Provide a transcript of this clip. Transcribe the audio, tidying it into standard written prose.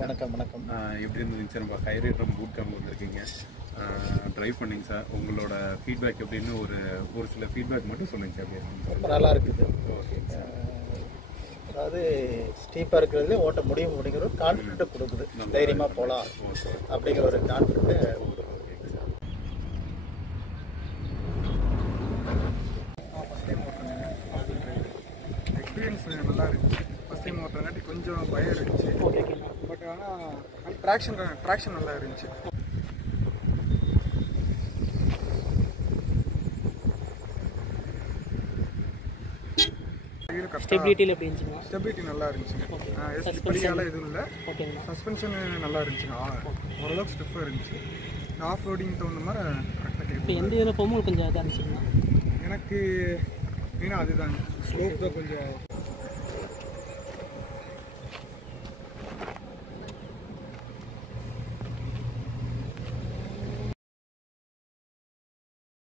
வணக்கம் வணக்கம். எப்படி இருந்துங்க சார்? நம்ம ஹைரைடர் பூட் கேம்ப் வந்திருக்கீங்க, ட்ரைவ் பண்ணிங்க சார். உங்களோட ஃபீட்பேக் எப்படின்னு ஒரு சில ஃபீட்பேக் மட்டும் சொல்லுங்கள் சார். எப்படி ரொம்ப நல்லா இருக்குது. Okay sir. அதாவது ஸ்டீப்பாக இருக்கிறதுலே ஓட்ட முடியும் அப்படிங்கிற ஒரு கான்ஃபிடென்ட்டை கொடுக்குது. தைரியமாக போகலாம் அப்படிங்கிற ஒரு கான்ஃபிடென்ட்டை கொடுக்குது. எக்ஸ்பீரியன்ஸ் நல்லா இருந்துச்சு. ஃபஸ்ட் டைம் ஓட்டுறங்காட்டி கொஞ்சம் பயம் இருந்துச்சு. பட் ஆனால் ட்ராக்ஷன் நல்லா இருந்துச்சு. ஸ்டெபிலிட்டி நல்லா இருந்துச்சுங்க. ஸ்லிப்பரியாலாம் எதுவும் இல்லை. சஸ்பென்ஷன் நல்லா இருந்துச்சுங்க. ஓரளவுக்கு ஸ்டிஃபாக இருந்துச்சு. ஆஃப் ரோடிங் தகுந்த மாதிரி கரெக்டாக எந்த இதில் போகும்போது கொஞ்சம் இதாக இருந்துச்சுங்களா? எனக்கு மெயினாக அதுதான் ஸ்லோப் தான் கொஞ்சம்